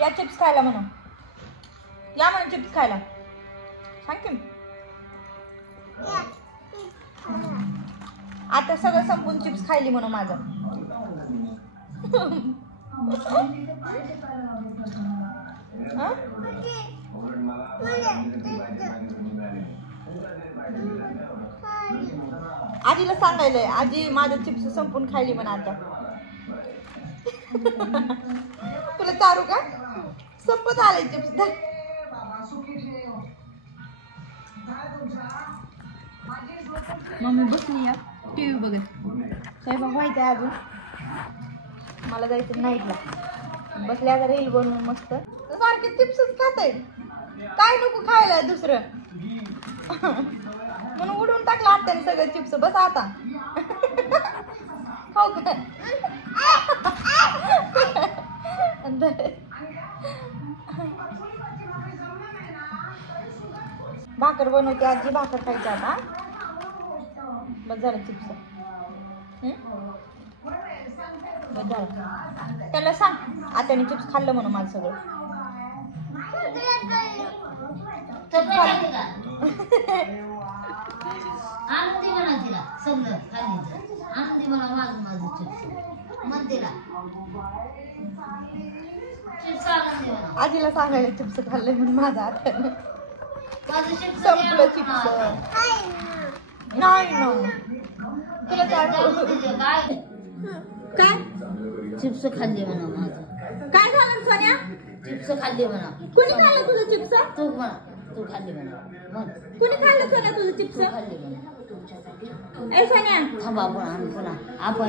या चिप्स खायला म्हणून, या म्हणून चिप्स खायला सांग की. आता सगळं संपून चिप्स खायली म्हणून माझं. आजीला सांगायलंय, आजी माझं चिप्स संपून खायली म्हणा आता. तुला चारू का? संपत आलंय चिप्स. मम्मी बसली या टीव्ही बघत. स्वयंपाक माहिती आहे अजून, मला जायचं नाईटला. बसले आता रील बनवून मस्त. सारखे चिप्सच खात आहे, काय नको खायला दुसरं. म्हणून उडवून टाकलं आत्याने सगळं चिप्स. बस आता हो का? भाकर बनवते आजी, भाकर खायची आता. बस झालं चिप्स. बस झालं. त्याला सांग आत्याने चिप्स खाल्लं म्हणून माझं सगळं. आनंदी म्हणा तिला सगळं खाल्ली. आनंदी म्हणा माझं माझं चिप्स मंदिरा चिप्स आनंदी म्हणा. आजीला सांगायला चिप्स खाल्ले म्हणून माझा आत्याने माझं चिप्स संपलं. चिप्स नाही ना तुला काय काय चिप्स खाल्ली म्हणा माझं. काय झालं सोन्या? चिप्स खाल्ली म्हणा. कोणी खाल्लं तुझं चिप्स? तू म्हणा, तू खाल्ली म्हणा. कोणी खाल्लं सोन्या तुझं चिप्स? खाल्ली म्हणा. ए सोन्या थांबा पुन्हा आपण